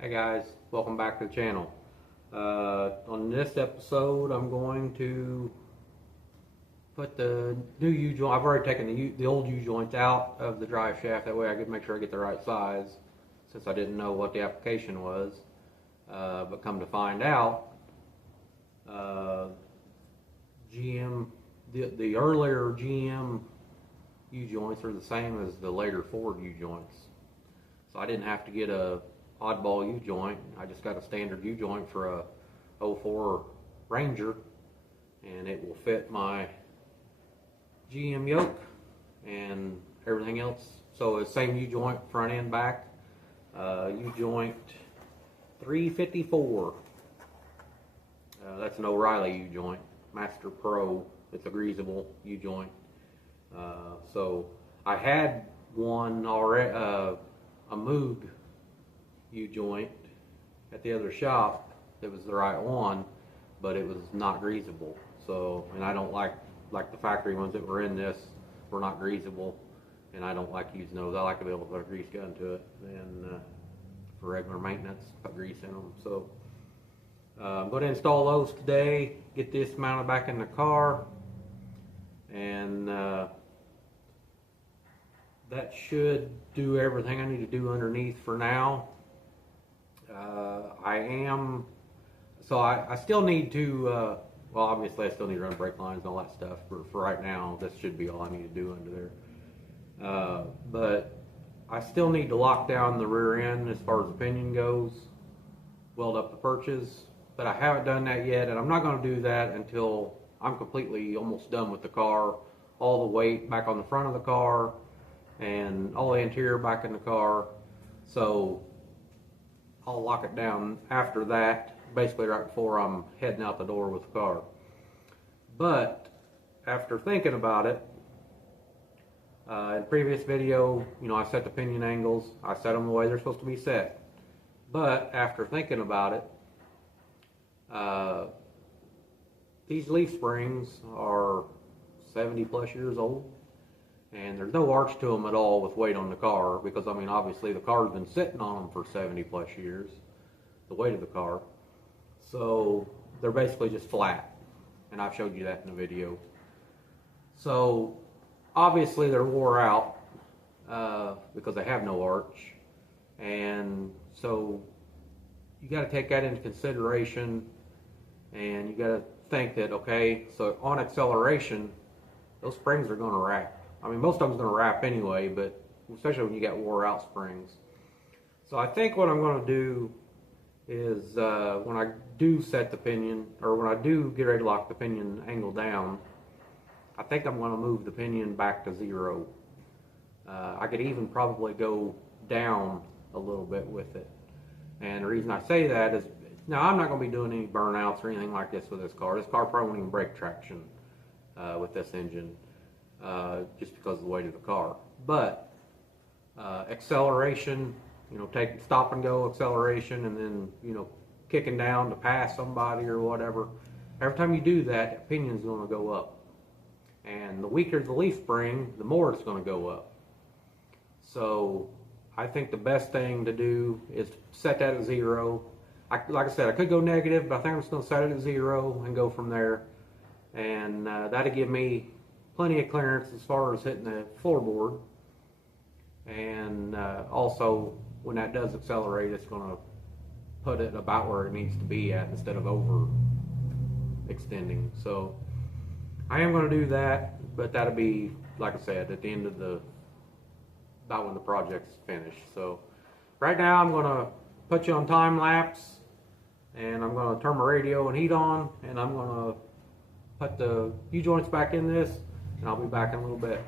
Hey guys, welcome back to the channel. On this episode, I'm going to put the new U-joint. I've already taken the old U-joints out of the drive shaft. That way I can make sure I get the right size, since I didn't know what the application was. But come to find out, GM, the earlier GM U-joints are the same as the later Ford U-joints. So I didn't have to get a oddball U-joint. I just got a standard U-joint for a 04 Ranger, and it will fit my GM yoke and everything else. So it's same U-joint front and back. U-joint 354. That's an O'Reilly U-joint, Master Pro. It's a greasable U-joint. So I had one already, a Moog U-joint at the other shop that was the right one, but it was not greasable. So, and I don't like the factory ones that were in this were not greasable, and I don't like using those. I like to be able to put a grease gun to it, and for regular maintenance, put grease in them. So I'm going to install those today, get this mounted back in the car, and that should do everything I need to do underneath for now. I still need to, well, obviously I still need to run brake lines and all that stuff. For right now, this should be all I need to do under there. But I still need to lock down the rear end as far as the pinion goes, weld up the perches, but I haven't done that yet, and I'm not going to do that until I'm completely almost done with the car, all the weight back on the front of the car, and all the interior back in the car. So I'll lock it down after that, basically right before I'm heading out the door with the car. But after thinking about it, in the previous video, I set the pinion angles. I set them the way they're supposed to be set. But after thinking about it, these leaf springs are 70 plus years old, and there's no arch to them at all with weight on the car, because I mean, obviously the car's been sitting on them for 70 plus years, the weight of the car. So they're basically just flat, and I've showed you that in the video. So obviously they're wore out because they have no arch, and so you got to take that into consideration, and you got to think that, okay, so on acceleration, those springs are going to wrap. I mean, most of them's going to wrap anyway, but especially when you got wore out springs. So I think what I'm going to do is when I do set the pinion, or when I do get ready to lock the pinion angle down, I think I'm going to move the pinion back to 0. I could even probably go down a little bit with it. And the reason I say that is, now I'm not going to be doing any burnouts or anything like this with this car. This car probably won't even break traction with this engine, just because of the weight of the car. But acceleration, take stop and go acceleration, and then kicking down to pass somebody or whatever. Every time you do that, the pinion's going to go up, and the weaker the leaf spring, the more it's going to go up. So I think the best thing to do is set that at 0. Like I said, I could go negative, but I think I'm just going to set it at 0 and go from there, and that'll give me plenty of clearance as far as hitting the floorboard. And also, when that does accelerate, it's going to put it about where it needs to be at instead of over extending. So I am going to do that, but that'll be, like I said, at the end of about when the project's finished. So right now I'm going to put you on time lapse, and I'm going to turn my radio and heat on, and I'm going to put the U-joints back in this, and I'll be back in a little bit.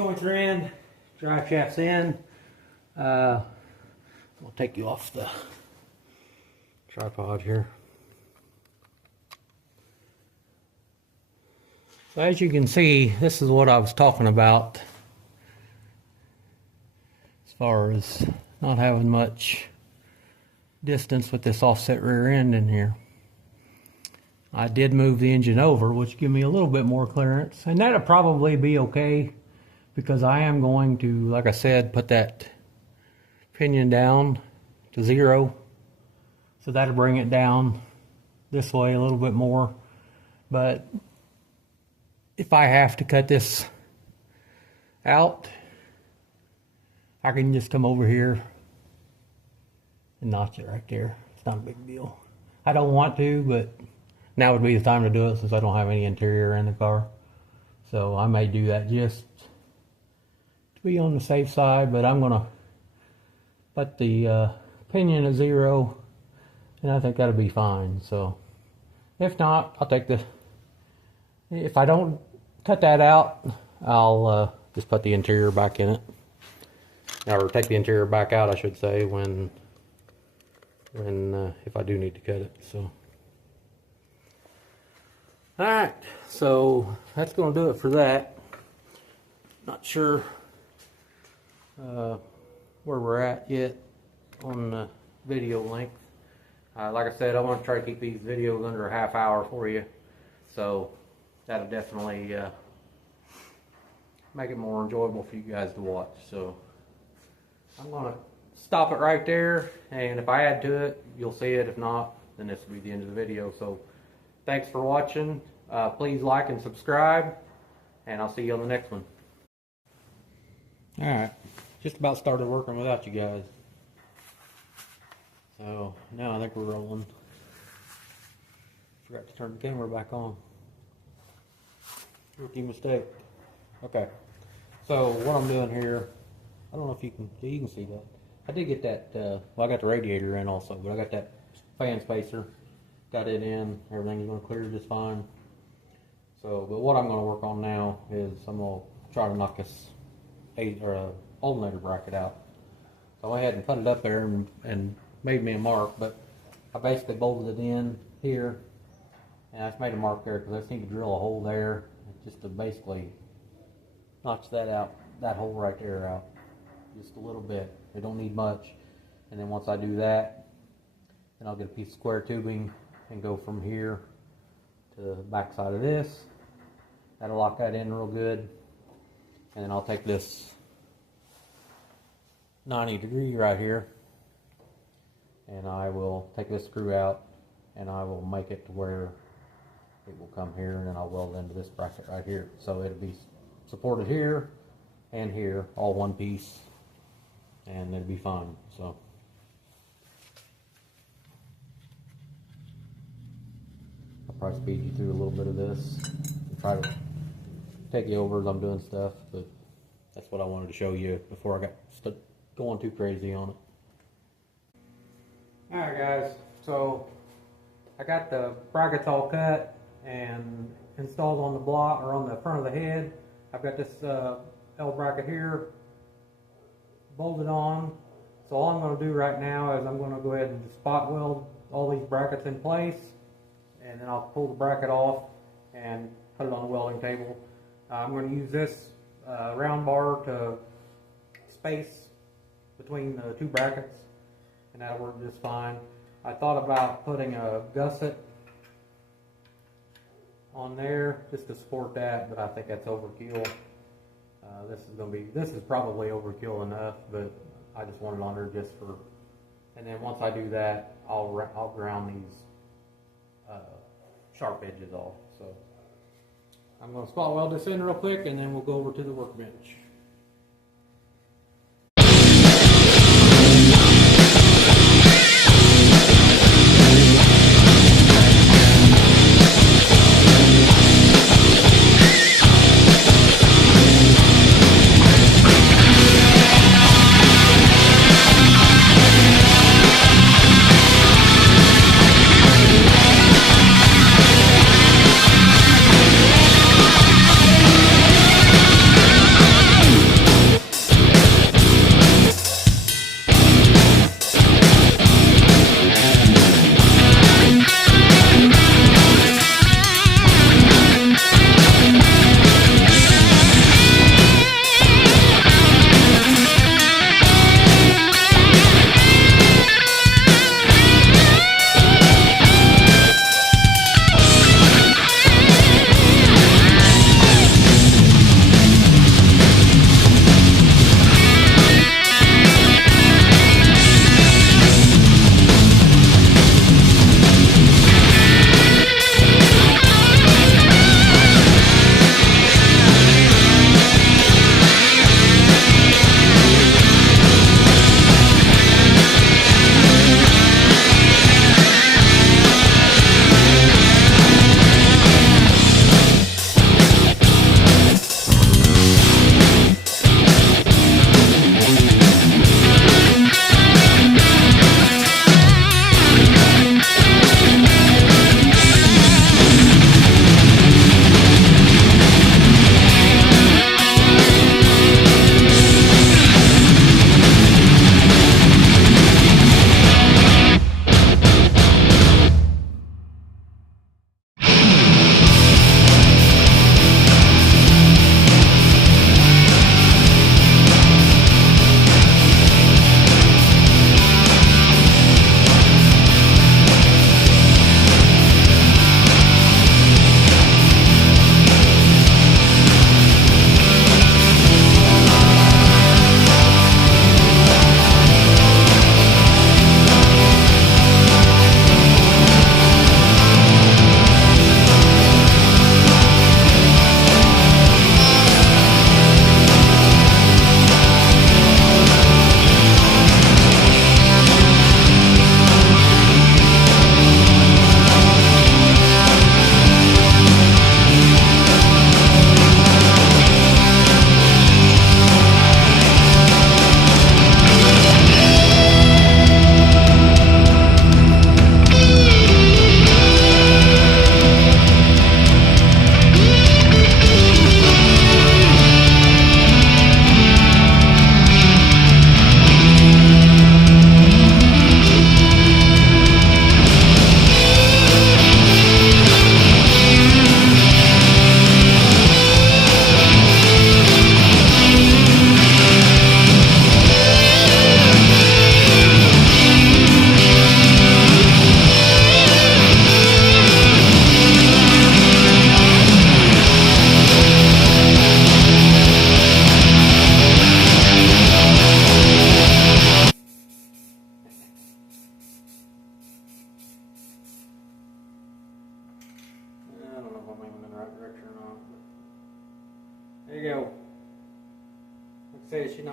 joints are in, drive shaft's in. We'll take you off the tripod here. So as you can see, this is what I was talking about as far as not having much distance with this offset rear end in here. I did move the engine over, which give me a little bit more clearance, and that'll probably be okay because I am going to, like I said, put that pinion down to 0, so that'll bring it down this way a little bit more. But if I have to cut this out, I can just come over here and notch it right there. It's not a big deal. I don't want to, but now would be the time to do it since I don't have any interior in the car. So I may do that just to be on the safe side, but I'm gonna put the pinion at 0, and I think that'll be fine. So if not, I'll take if I don't cut that out, I'll just put the interior back in it. Or take the interior back out, I should say, if I do need to cut it. So alright, so that's going to do it for that. Not sure where we're at yet on the video length. Like I said, I want to try to keep these videos under a half hour for you, so that'll definitely make it more enjoyable for you guys to watch. So I'm going to stop it right there, and if I add to it, you'll see it. If not, then this will be the end of the video. So thanks for watching. Please like and subscribe, and I'll see you on the next one. Alright, just about started working without you guys. So now I think we're rolling. Forgot to turn the camera back on. Rookie mistake. Okay, so what I'm doing here, I don't know if you can see that. I did get that, well, I got the radiator in also, but I got that fan spacer, got it in, everything's going to clear just fine. So, but what I'm going to work on now is I'm going to try to knock this alternator bracket out. So I went ahead and put it up there and made me a mark, but I basically bolted it in here, and I just made a mark there because I just need to drill a hole there just to basically notch that out, that hole right there out, just a little bit. We don't need much. And then once I do that, then I'll get a piece of square tubing and go from here to the back side of this. That'll lock that in real good. And then I'll take this 90-degree right here, and I will take this screw out, and I will make it to where it will come here, and then I'll weld into this bracket right here. So it'll be supported here and here, all one piece, and it'll be fine. So I'll probably speed you through a little bit of this and try to take you over as I'm doing stuff, but that's what I wanted to show you before I got going too crazy on it. Alright guys, so I got the brackets all cut and installed on the block, or on the front of the head. I've got this L bracket here bolted on. So all I'm going to do right now is I'm going to go ahead and spot weld all these brackets in place, and then I'll pull the bracket off and put it on the welding table. I'm going to use this round bar to space between the two brackets, and that'll work just fine. I thought about putting a gusset on there just to support that, but I think that's overkill. This is probably overkill enough, but I just want it on there just for. And then once I do that, I'll ground these sharp edges off. So I'm going to spot weld this in real quick, and then we'll go over to the workbench.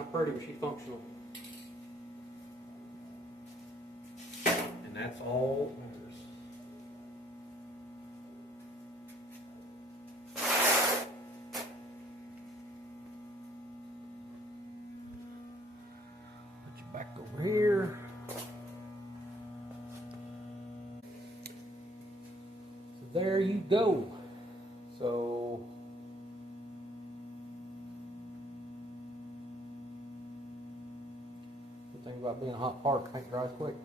not pretty, but she's functional. And that's all that matters. Put you back over here. So there you go. So the thing about being a hot part, paint dries quick.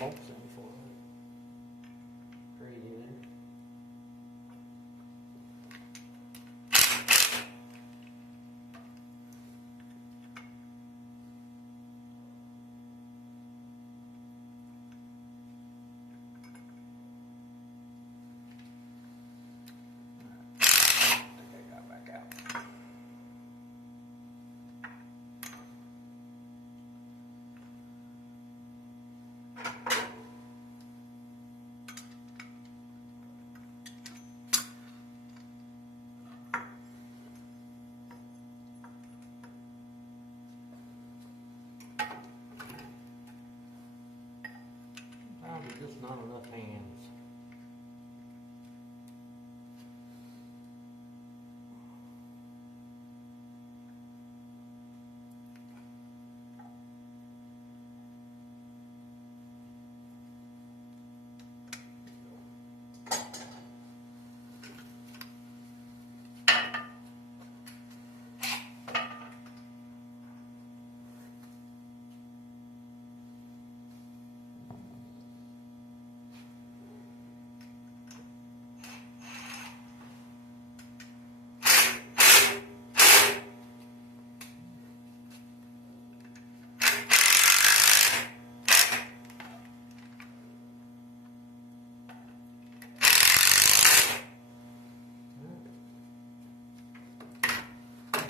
Bolts in for it. Crazy there. I think I got back out. There's just not enough hands.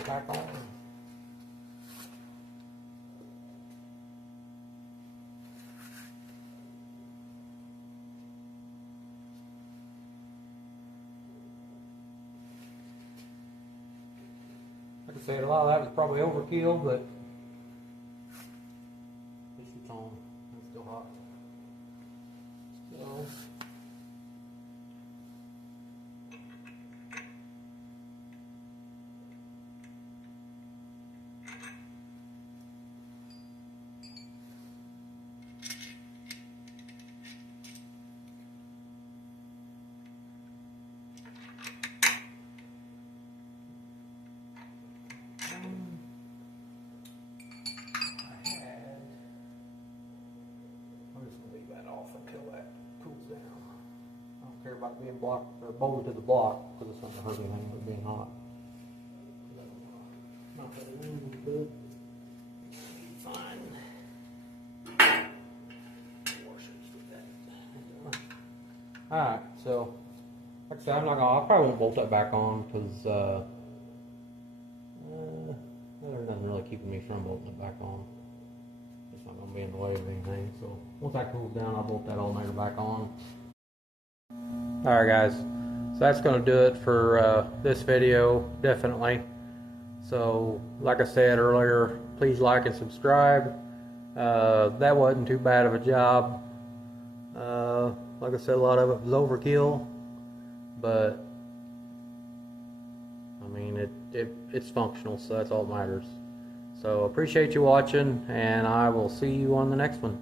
Back on. Like I said, a lot of that was probably overkill, but at least it's on. It's still hot. So. Care about being blocked or bolted to the block because it's not going to hurt anything with being hot. Not that it is good. Fine. Alright, so like I said, I probably won't bolt that back on because there's nothing really keeping me from bolting it back on. It's not going to be in the way of anything. So once that cools down, I'll bolt that alternator back on. Alright guys, so that's going to do it for this video, definitely. So like I said earlier, please like and subscribe. That wasn't too bad of a job. Like I said, a lot of it was overkill, but I mean it's functional, so that's all that matters. So appreciate you watching, and I will see you on the next one.